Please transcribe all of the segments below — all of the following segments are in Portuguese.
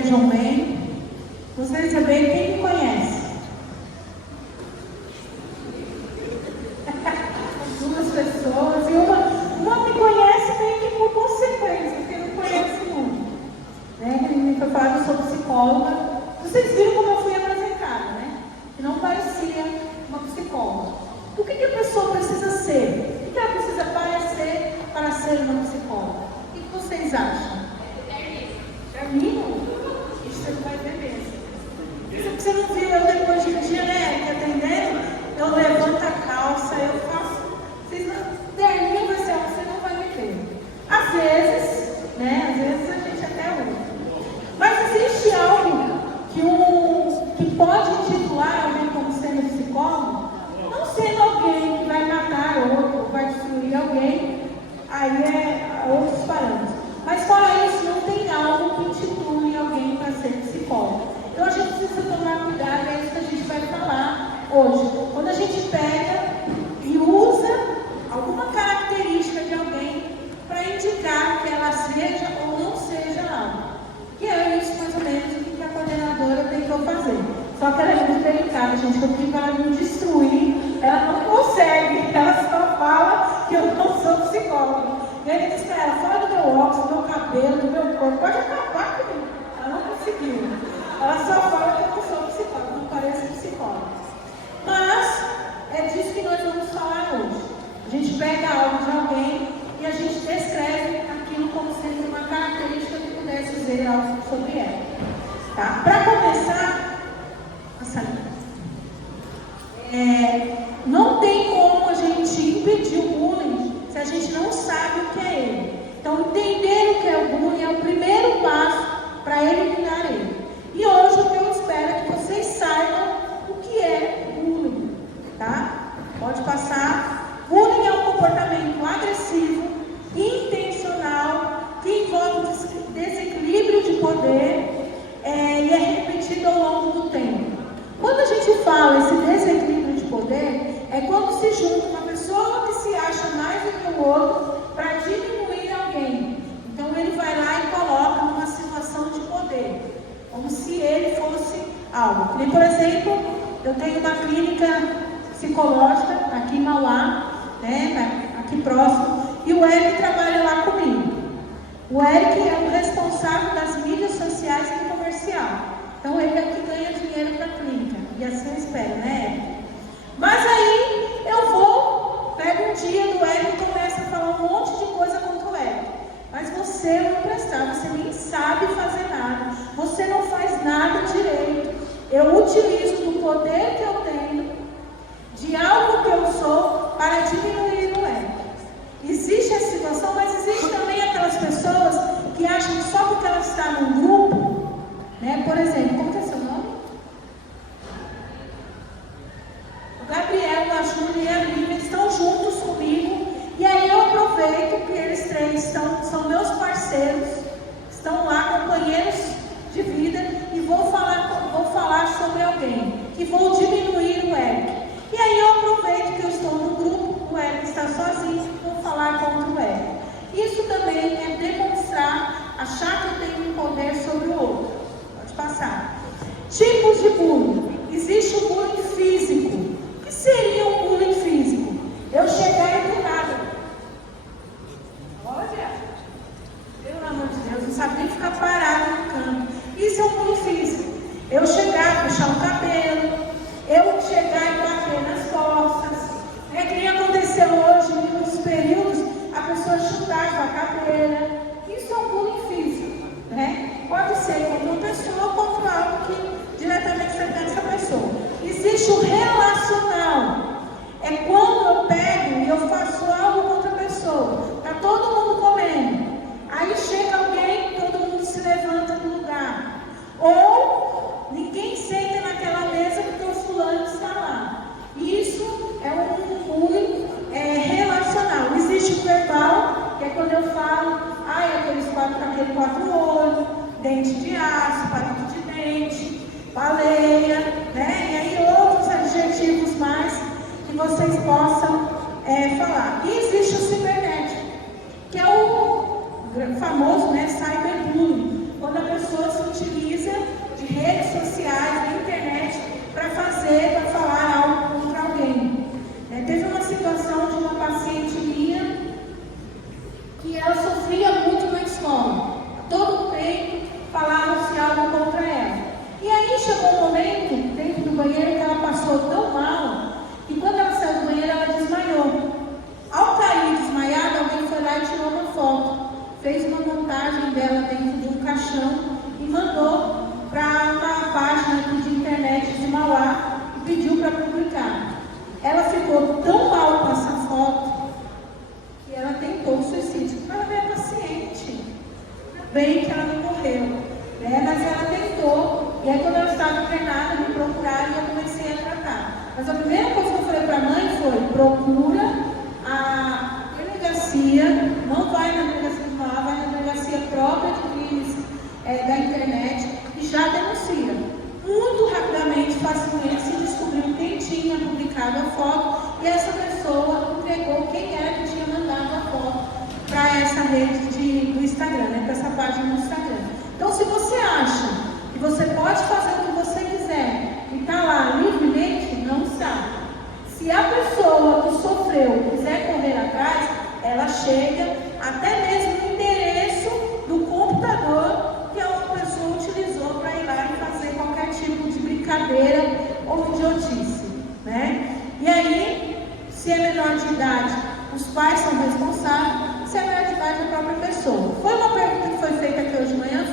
estejam bem. Gostaria de saber quem me conhece. Duas pessoas, e uma me conhece meio que por consequência, porque não conhece muito. Né? Me foi falar que eu sou psicóloga. Vocês viram como eu fui apresentada, né? Que não parecia uma psicóloga. O que a pessoa precisa ser? O que ela precisa parecer para ser uma psicóloga? O que vocês acham? Termino? Isso você vai ver mesmo. Você não viu eu depois de um dia, né? Atendendo, eu levanto a calça, eu faço. Vocês não terminam, você não vai me ver. Às vezes, né? Às vezes a gente até usa. Mas existe algo que pode titular alguém como sendo psicólogo, não sendo alguém que vai matar outro, vai destruir alguém, aí é outros parâmetros. Mas fora isso, não tem algo que intitule alguém para ser psicólogo. Então a gente precisa tomar cuidado, é isso que a gente vai falar hoje. Quando a gente pega e usa alguma característica de alguém para indicar que ela seja ou não seja algo. Que é isso mais ou menos o que a coordenadora tentou fazer. Só que ela é muito delicada, gente, porque para não destruir, ela não consegue, ela só fala que eu não sou psicóloga. E aí ele disse para ela, fala do meu óculos, do meu cabelo, do meu corpo, pode acabar comigo. Ela não conseguiu. Ela só fala que eu não sou psicóloga, não parece psicóloga. Mas é disso que nós vamos falar hoje. A gente pega algo de alguém e a gente descreve aquilo como sendo uma característica que pudesse dizer algo sobre ela. Tá? Para começar, não tem como a gente impedir o bullying se a gente não sabe o que é ele. Então, entender o que é o bullying é o primeiro passo para eliminar ele. E hoje o que eu espero é que vocês saibam o que é bullying. Tá? Pode passar. Bullying é um comportamento agressivo, intencional, que envolve desequilíbrio de poder e é repetido ao longo do tempo. Quando a gente fala esse desequilíbrio de poder, é quando se junta uma pessoa que se acha mais do que o outro para diminuir alguém. Então ele vai lá e coloca numa situação de poder, como se ele fosse algo. E, por exemplo, eu tenho uma clínica psicológica aqui em Mauá, né, aqui próximo, e o Eric trabalha lá comigo. O Eric é o responsável das mídias sociais e comercial. Então ele é o que ganha dinheiro para a clínica. E assim eu espero, né, Eric? Mas aí eu pego um dia do Eric e começo a falar um monte de coisa contra o Eric. Mas você não prestar, você nem sabe fazer nada. Você não faz nada direito. Eu utilizo do poder que eu tenho, de algo que eu sou, para diminuir o Eric. Existe essa situação, mas existe também aquelas pessoas que acham que só porque ela está num grupo, né? Por exemplo, como que é seu nome? O Gabriel, a Júlia e a Lívia estão juntos comigo, e aí eu aproveito que eles três são meus parceiros, estão lá, companheiros de vida, e vou falar sobre alguém, que vou diminuir o Eric. E aí eu aproveito que eu estou no grupo, o Eric está sozinho, vou falar contra o Eric. Isso também é demonstrar, achar que eu tenho um poder sobre o outro. Pode passar. Tipos de bullying. Existe o bullying físico. O que seria um bullying físico? Eu chegar e do nada. Olha, pelo amor de Deus, não sabe nem ficar parado no canto. Isso é um bullying físico. Eu chegar, puxar o cabelo, eu chegar e bater nas costas. É que nem aconteceu hoje, nos períodos, a pessoa chutava a cadeira. Isso é um bullying físico, né? Pode ser contra uma pessoa ou contra algo que diretamente afeta essa pessoa. Existe o relacional. É quando eu pego e eu faço algo contra a pessoa. Está todo mundo comendo. Aí chega alguém, todo mundo se levanta do lugar. Ou ninguém senta naquela mesa porque o fulano está lá. Isso é um bullying relacional. Existe o verbal, que é quando eu falo, aquele quatro olhos, dente de aço, palito de dente, baleia, né? E aí outros adjetivos mais que vocês possam falar. E existe o cibernético, que é o famoso, né, cyberbullying, quando a pessoa se utiliza banheiro que ela passou tão mal que quando ela saiu do banheiro ela desmaiou. Ao cair desmaiada, alguém foi lá e tirou uma foto, fez uma montagem dela dentro de um caixão e mandou para uma página aqui de internet de Mauá e pediu para publicar. Ela ficou tão mal com essa foto que ela tentou o suicídio. Ela é paciente, bem que ela não morreu, né? Mas ela tentou. E aí quando ela estava internada, me procuraram e eu comecei a tratar. Mas a primeira coisa que eu falei para a mãe foi: procura a delegacia, não vai na delegacia de Mauá, vai na delegacia própria de crimes da internet e já denuncia. Muito rapidamente, facilmente, se descobriu quem tinha publicado a foto e essa pessoa entregou quem era que tinha mandado a foto para essa rede do Instagram, né, para essa página do Instagram. Então, se você acha que você pode fazer o que você quiser e está lá livremente, não sabe. Se a pessoa que sofreu quiser correr atrás, ela chega até mesmo no endereço do computador que a outra pessoa utilizou para ir lá e fazer qualquer tipo de brincadeira ou idiotice, né? E aí, se é menor de idade, os pais são responsáveis, se é menor de idade, a própria pessoa. Foi uma pergunta que foi feita aqui hoje de manhã,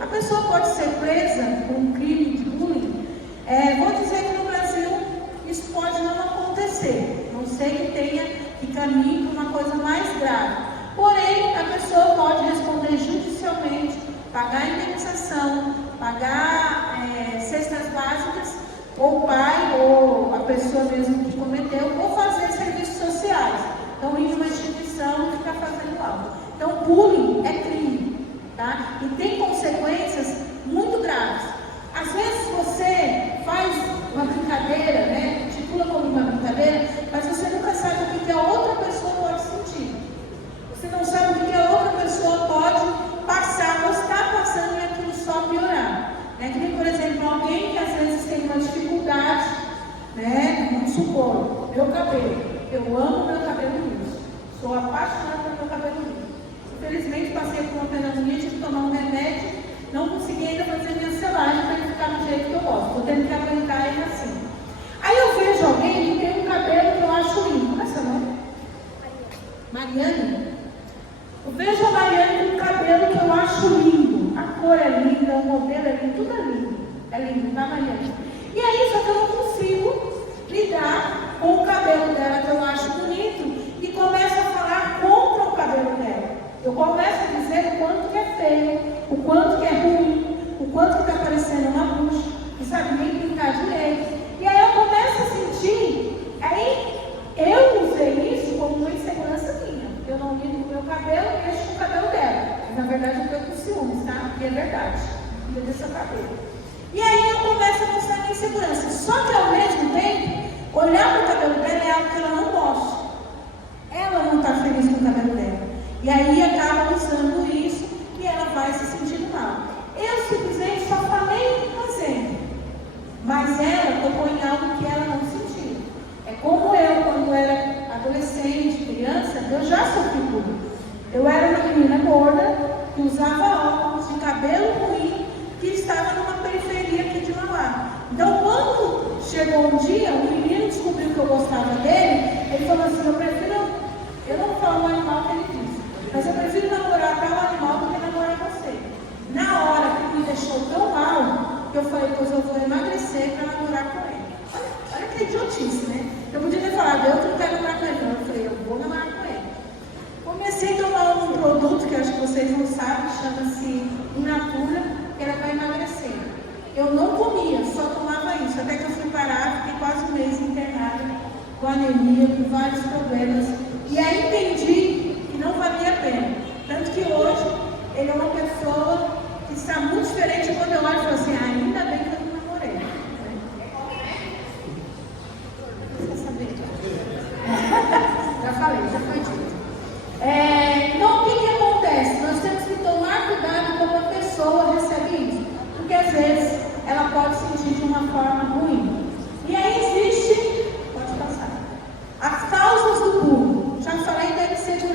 a pessoa pode ser presa por um crime de bullying? Vou dizer que no Brasil isso pode não acontecer, não sei que caminhe para uma coisa mais grave. Porém, a pessoa pode responder judicialmente, pagar indenização, pagar cestas básicas, ou o pai, ou a pessoa mesmo que cometeu, ou fazer serviços sociais. Então, ir em uma instituição e ficar fazendo algo. Então, bullying é crime, tá? E tem consequências muito graves. Às vezes você faz uma brincadeira, né? Titula como uma brincadeira, mas você nunca sabe o que a outra pessoa pode sentir. Você não sabe o que a outra pessoa pode passar ou está passando e aquilo só piorar. Que nem, por exemplo, alguém que às vezes tem uma dificuldade, né? Vamos supor, meu cabelo. Eu amo meu cabelo liso. Sou apaixonada pelo meu cabelo liso. Infelizmente, passei por uma pneumonia, tive que tomar um remédio, não consegui ainda fazer minha selagem para ele ficar do jeito que eu gosto. Estou tendo que aguentar ele assim. Aí eu vejo alguém que tem um cabelo que eu acho lindo. Qual é seu nome? Mariane. Eu vejo a Mariane com um cabelo que eu acho lindo. A cor é linda, o modelo é lindo, tudo é lindo. É lindo, tá, Mariane? E aí, só que eu não consigo lidar com o cabelo dela, que eu acho bonito, e começo a falar contra o cabelo dela. Eu começo a dizer o quanto que é feio, o quanto que é ruim, o quanto que está parecendo uma bucha, não sabe nem brincar direito. E aí eu começo a sentir, aí eu usei isso como uma insegurança minha. Eu não lido com o meu cabelo e mexo com o cabelo dela. Mas na verdade eu estou com ciúmes, tá? Porque é verdade. Eu do seu cabelo. E aí eu começo a mostrar minha insegurança. Só que ao mesmo tempo, olhar para o cabelo dela é algo que ela não gosta. Ela não está feliz com o cabelo dela. E aí acaba usando isso e ela vai se sentindo mal. Eu simplesmente só falei fazendo. Mas ela tocou em algo que ela não sentiu. É como eu, quando era adolescente, criança, eu já sofri bullying. Eu era uma menina gorda, que usava óculos, de cabelo ruim, que estava numa periferia aqui de Mauá. Então, quando chegou um dia, o menino descobriu que eu gostava dele, ele falou assim: eu não vou falar um animal que ele disse, mas eu prefiro namorar tal animal do que namorar você. Na hora que me deixou tão mal, que eu falei: pois eu vou emagrecer para namorar com ele. Olha que idiotice, né? Eu podia ter falado: eu não quero namorar com ele. Não, eu falei: eu vou namorar com ele. Comecei a tomar um produto que eu acho que vocês não sabem, chama-se Inatura, que era para emagrecer. Eu não comia, só tomava isso, até que eu fui parar, fiquei quase um mês internada, com anemia, com vários problemas. E aí entendi que não valia a pena. Tanto que hoje ele é uma pessoa que está muito diferente. Quando eu olho e falo assim: ainda bem que eu não namorei. Você saber? Já falei, já foi dito. Então, o que acontece? Nós temos que tomar cuidado como a pessoa recebe isso. Porque às vezes ela pode sentir de uma forma ruim. E aí existe, pode passar, as causas do bullying. Já falei, deve ser de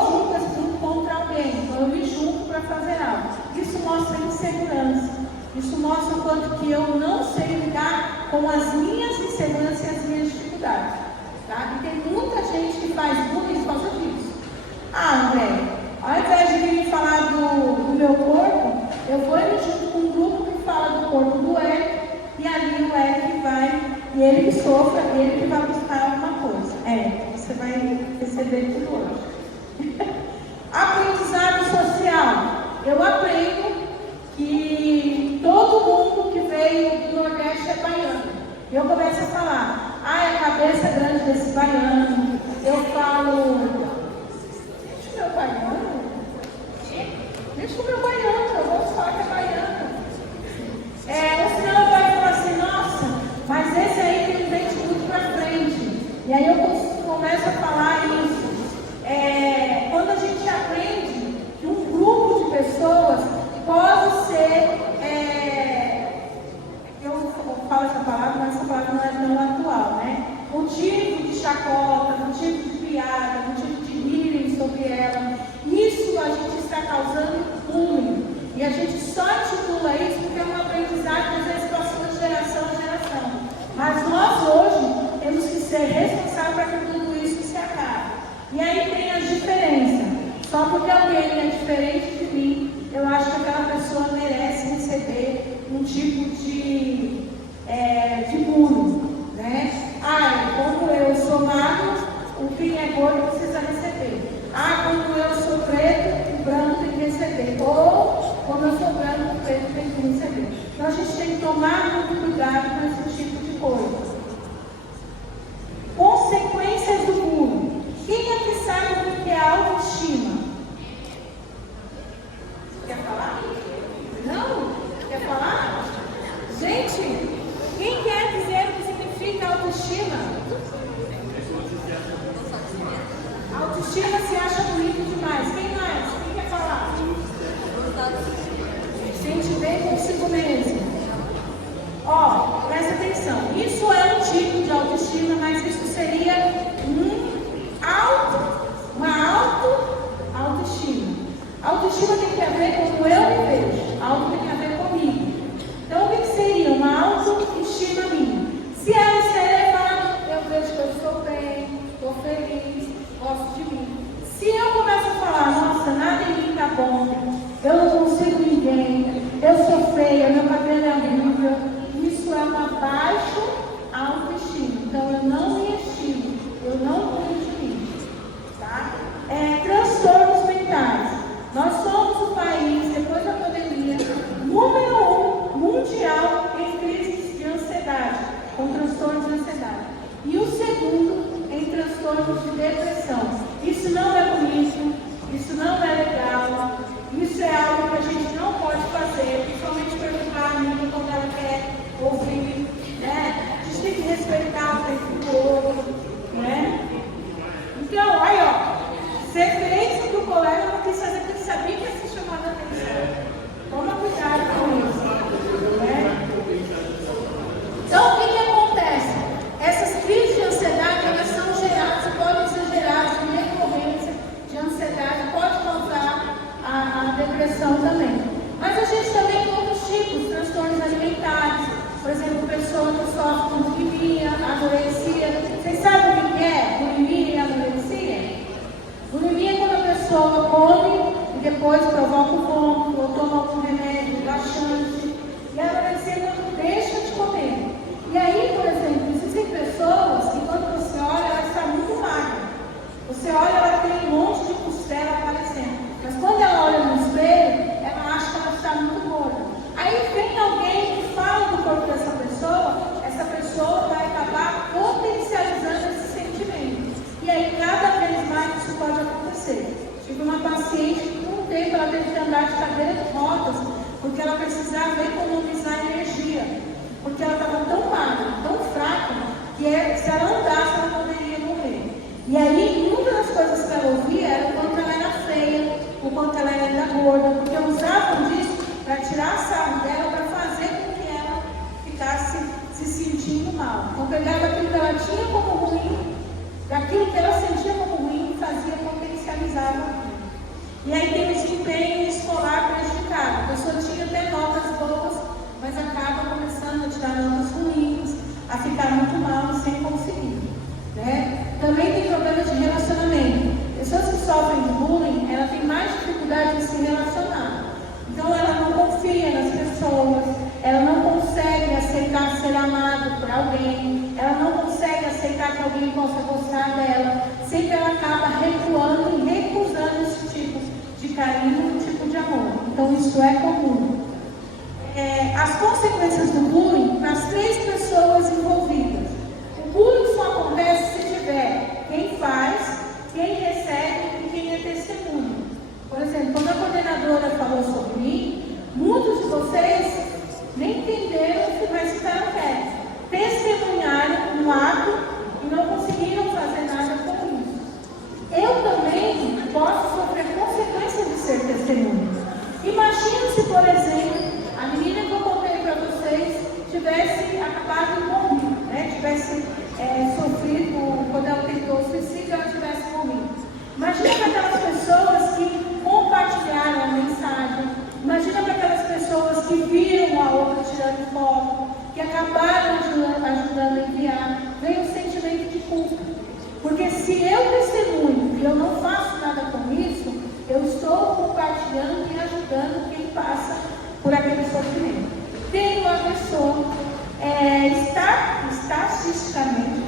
vou junto a esse grupo contra alguém, então eu me junto para fazer algo. Isso mostra insegurança. Isso mostra o quanto que eu não sei lidar com as minhas inseguranças e as minhas dificuldades. Tá? E tem muita gente que faz bullying por causa disso. Ah, André, ao invés de vir falar do meu corpo, eu vou ir junto com um grupo que fala do corpo do Eric, e ali o Eric vai, e ele que sofra, ele que vai buscar alguma coisa. Você vai receber tudo hoje. Aprendizado social. Eu aprendo que todo mundo que veio do Nordeste é baiano. E eu começo a falar, a cabeça grande desse baiano. Eu falo, deixa o meu baiano. Deixa o meu baiano, eu vou falar que é baiano. O senhor vai falar assim, nossa, mas esse aí tem um dente muito pra frente. E aí eu começo a falar isso. Quando a gente aprende que um grupo de pessoas pode ser, eu falo essa palavra, mas essa palavra não é tão atual, né? Motivo de chacota, motivo de piada, motivo de rirem sobre ela. Isso a gente está causando bullying. E a gente só intitula isso porque é um aprendizado que às vezes passa de geração em geração. Mas nós hoje temos que ser responsáveis para que tudo isso se acabe. E aí tem as diferenças. Só porque alguém é diferente de mim, eu acho que aquela pessoa merece receber um tipo de bullying, né? Como eu sou magro, o quem é gordo precisa receber. Como eu sou preto, o branco tem que receber. Ou, como eu sou branco, o preto tem que receber. Então a gente tem que tomar muito cuidado com esse tipo de coisa. Consequências do bullying. Quem aqui sabe o que é autoestima? Quer falar? Não? Quer falar? Gente, quem quer dizer o que significa autoestima? Autoestima se acha bonito demais. Quem mais? Quem quer falar? Sente bem consigo mesmo. Presta atenção. Isso é um tipo de autoestima, mas isso seria uma autoestima. Autoestima tem que ver com como eu me vejo. Auto tem que ver comigo. Então, o que seria uma autoestima minha? Se ela se elevada, eu vejo que eu estou bem, estou feliz, gosto de mim. Se eu começo a falar, nossa, nada em mim está bom, eu não consigo ninguém, eu sou feia, meu cabelo é horrível, isso é uma baixa autoestima. Então, eu não me estimo, eu não cuido de mim. Tá? Transtornos mentais. Nós somos o país, depois da pandemia, número 1 mundial em crises de ansiedade, com transtornos de ansiedade. E o segundo em transtornos de depressão. Isso não é bonito, isso não é legal, isso é algo que a gente não pode fazer, principalmente perguntar a amiga quando ela quer ouvir, né? A gente tem que respeitar o tempo todo, né? Então, aí você fez o colega não quis fazer porque sabia que ia se chamar a atenção. Toma cuidado com isso, né? Então, o que acontece? Essas crises de ansiedade, elas são geradas, podem ser geradas de recorrência de ansiedade, pode causar a depressão também. Mas a gente também tem outros tipos, transtornos alimentares. Por exemplo, pessoa que sofre com bulimia, anorexia. Vocês sabem o que é bulimia e anorexia? Bulimia é quando a pessoa come e depois provoca o vômito ou toma algum remédio laxante. E a anorexia é quando deixa de comer. E aí, por exemplo, existem pessoas que quando você olha, ela está muito magra. Você olha, ela tem um monte de costela aparecendo. Mas quando ela olha no espelho, ela acha que ela está muito gorda. Aí vem alguém que fala do corpo dessa pessoa vai acabar potencializando esse sentimento. E aí, cada vez mais isso pode acontecer. Tive uma paciente que, por um tempo, ela teve que andar de cadeira de rodas, porque ela precisava economizar energia. Porque ela estava tão magra, tão fraca, que se ela andasse, ela poderia morrer. E aí, uma das coisas que ela ouvia era o quanto ela era feia, o quanto ela era gorda, porque usavam disso para tirar a sarro dela, para fazer com que ela ficasse se sentindo mal. Então, pegava aquilo que ela tinha como ruim, daquilo que ela sentia como ruim, e fazia, potencializava E aí tem o desempenho escolar prejudicado. A pessoa tinha até notas boas, mas acaba começando a tirar notas ruins, a ficar muito mal sem conseguir, né? Também tem problemas de relacionamento. Pessoas que sofrem de bullying, ela tem mais dificuldade em se relacionar. Então ela não confia nas pessoas, ela não consegue aceitar ser amada por alguém, ela não consegue aceitar que alguém possa gostar dela. Sempre ela acaba recuando e recusando esse tipo de carinho, tipo de amor. Então isso é comum. As consequências do bullying para as 3 pessoas envolvidas. O bullying só acontece se tiver quem faz, quem recebe e quem é testemunha. Por exemplo, quando a coordenadora falou sobre mim, muitos de vocês nem entenderam, mas ficaram quietos. Testemunharam um ato e não conseguiram fazer nada com isso. Eu também posso sofrer consequências de ser testemunha. Imagina se, por exemplo, a menina que eu contei para vocês tivesse acabado de morrer, né? Tivesse sofrido, quando ela tentou suicídio, ela tivesse morrido. Imagina para aquelas pessoas que compartilharam a mensagem. Imagina para aquelas pessoas que viram a outra tirando foto, que acabaram ajudando a enviar. Vem o sentimento de culpa. Porque se eu testemunho e eu não faço nada com isso, eu estou compartilhando e ajudando quem passa por aquele sofrimento. Tem uma pessoa, estatisticamente,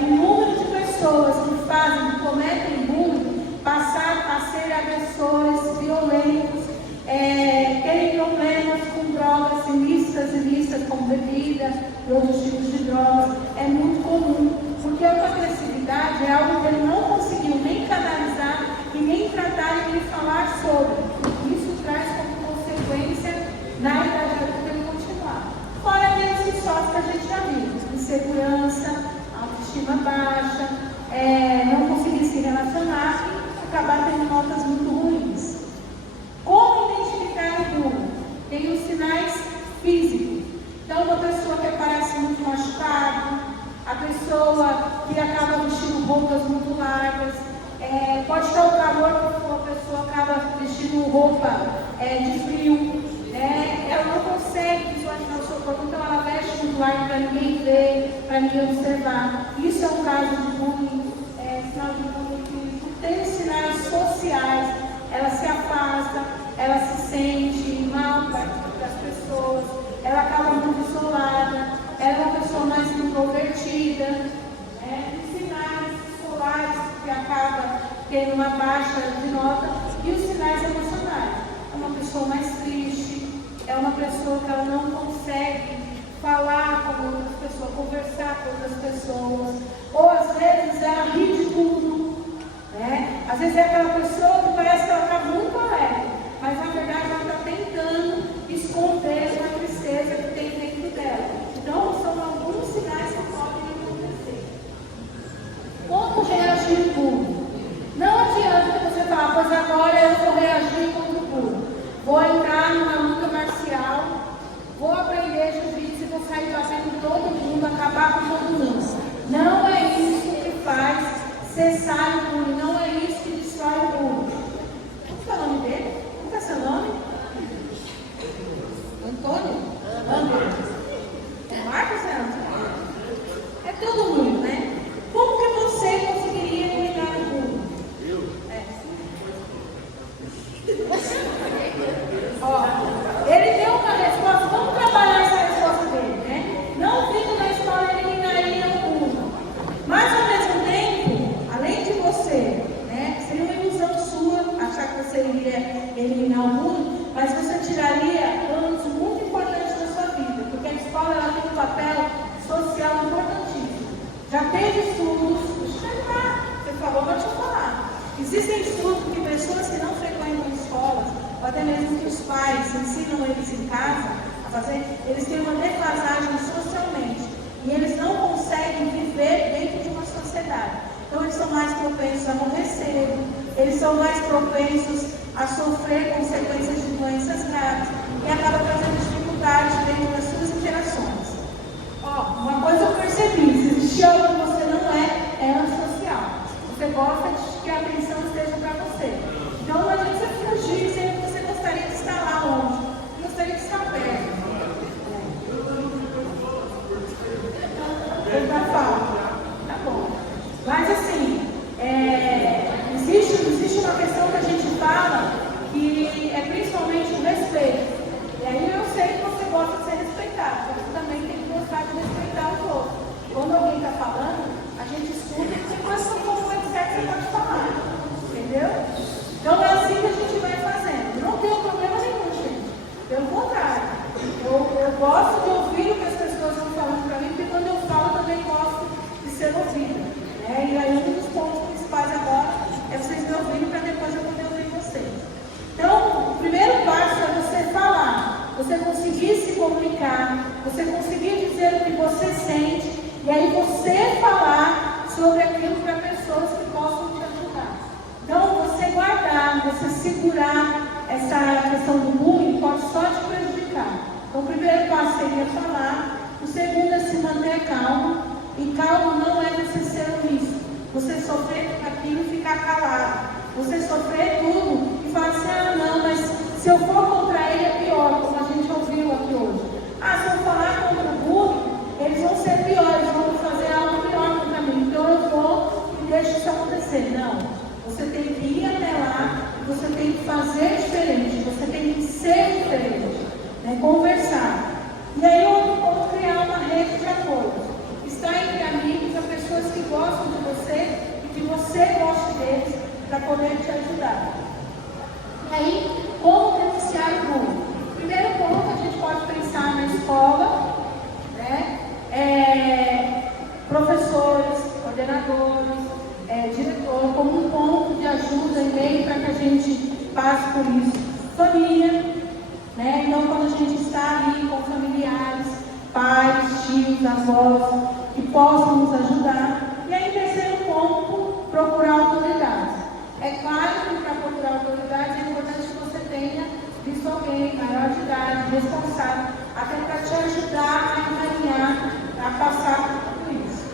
o número de pessoas que cometem bullying passaram a ser agressores violentos, terem problemas com drogas ilícitas como bebida e outros tipos de drogas. É muito comum, porque a agressividade é algo que ele não conseguiu nem canalizar e nem tratar e nem falar sobre. Isso traz como consequência, na idade adulta, ele continuar. Fora aqueles que sofrem que a gente já viu: insegurança, autoestima baixa, não conseguir se relacionar e acabar tendo notas muito ruins. Como identificar o bullying? Tem os sinais físicos. Então, uma pessoa que parece muito machucada, a pessoa que acaba vestindo roupas muito largas, pode estar o calor, porque a pessoa acaba vestindo roupa de frio, ela não consegue visualizar o seu corpo, então ela veste muito largo para ninguém ver, para ninguém observar. Isso é um caso de bullying, sinal de bullying físico. Tem os sinais sociais, ela se afasta, ela se sente mal das pessoas, ela acaba muito isolada, ela é uma pessoa mais introvertida. Os sinais escolares que acaba tendo uma baixa de nota, e os sinais emocionais. É uma pessoa mais triste, é uma pessoa que ela não consegue falar com outras pessoas, conversar com outras pessoas, ou às vezes ela ri de tudo, Às vezes é aquela pessoa que parece que ela está muito alegre, mas na verdade ela está tentando esconder uma tristeza que tem dentro dela. Então são alguns sinais que podem acontecer. Como reagir ao bullying? Não adianta você falar: pois agora eu vou reagir contra o bullying. Vou entrar numa luta marcial, vou aprender jiu-jitsu e vou sair batendo todo mundo, acabar com todo mundo. Não é isso que faz cessar o bullying, não é isso que destrói o bullying. Qual é o nome dele? Qual é seu nome? Antônio? Antônio. É Marcos, é Antônio? É todo mundo, né? Como que você conseguiria eliminar o bullying? Ele deu uma resposta. Vamos trabalhar essa resposta dele, Não vindo na escola eliminaria o bullying. Mas ao mesmo tempo, além de você, seria uma ilusão sua achar que você iria eliminar o bullying, mas você tiraria anos muito importantes da sua vida, porque a escola ela tem um papel social importantíssimo. Já teve estudos, você falou, vou te falar. Existem estudos que pessoas que não frequentam escolas, ou até mesmo que os pais ensinam eles em casa a fazer, eles têm uma defasagem socialmente. E eles não conseguem viver dentro de uma sociedade. Então eles são mais propensos a morrer cedo, eles são mais propensos a sofrer consequências de doenças graves e acaba trazendo dificuldades dentro das suas interações. Uma coisa eu percebi: se existe algo que você não é antissocial. Você gosta de que a atenção esteja você segurar essa questão do bullying pode só te prejudicar. Então, o primeiro passo seria falar, o segundo é se manter calmo, e calmo não é você ser omisso, você sofrer aquilo e ficar calado, você sofrer tudo e falar assim, ah não, mas se eu for contra ele é pior, como a gente ouviu aqui hoje. Ah, se eu falar contra o bullying, eles vão ser piores, vão fazer algo pior contra mim, então eu vou e deixo isso acontecer. Não, você tem que ir até lá, você tem que fazer diferente, você tem que ser diferente, né? Conversar. E aí eu vou criar uma rede de apoio. Está entre amigos, a pessoas que gostam de você e que você goste deles para poder te ajudar. E aí, como denunciar o bullying? Primeiro ponto, a gente pode pensar na escola, né? Professores, coordenadores, diretor, como um ponto de ajuda e meio para que a gente passe por isso. Família, né? Então, quando a gente está ali com familiares, pais, tios, avós, que possam nos ajudar. E aí, terceiro ponto, procurar autoridades. É claro que para procurar autoridades é importante que você tenha visto alguém maior de idade, responsável, até para te ajudar a encaminhar, a passar por tudo isso.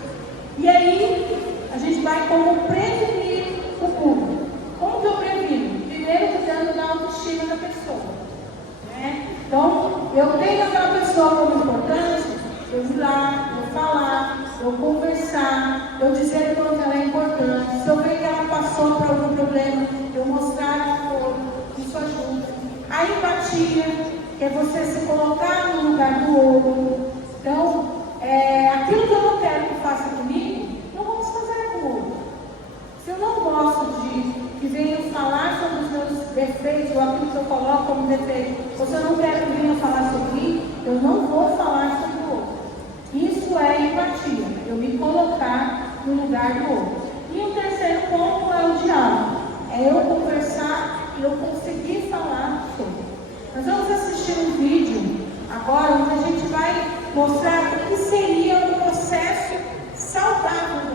E aí, a gente vai como prevenir o bullying. Como que eu previno? Primeiro, cuidando da autoestima da pessoa. Né? Então, eu tenho aquela pessoa como importante, eu ir lá, eu falar, eu conversar, eu dizer o quanto ela é importante. Se eu ver que ela passou por algum problema, eu mostrar apoio, isso ajuda. A empatia, que é você se colocar no lugar do outro. Então, aquilo que eu não quero que faça comigo, não vamos fazer com o outro. Se eu não gosto de que venham falar sobre os meus defeitos, ou aquilo que eu coloco como defeito, ou se eu não quero que venham falar sobre mim, eu não vou falar sobre o outro. Isso é empatia, eu me colocar no lugar do outro. E o terceiro ponto é o diálogo. É eu conversar e eu conseguir falar sobre. Nós vamos assistir um vídeo agora onde a gente vai mostrar o que seria um processo saudável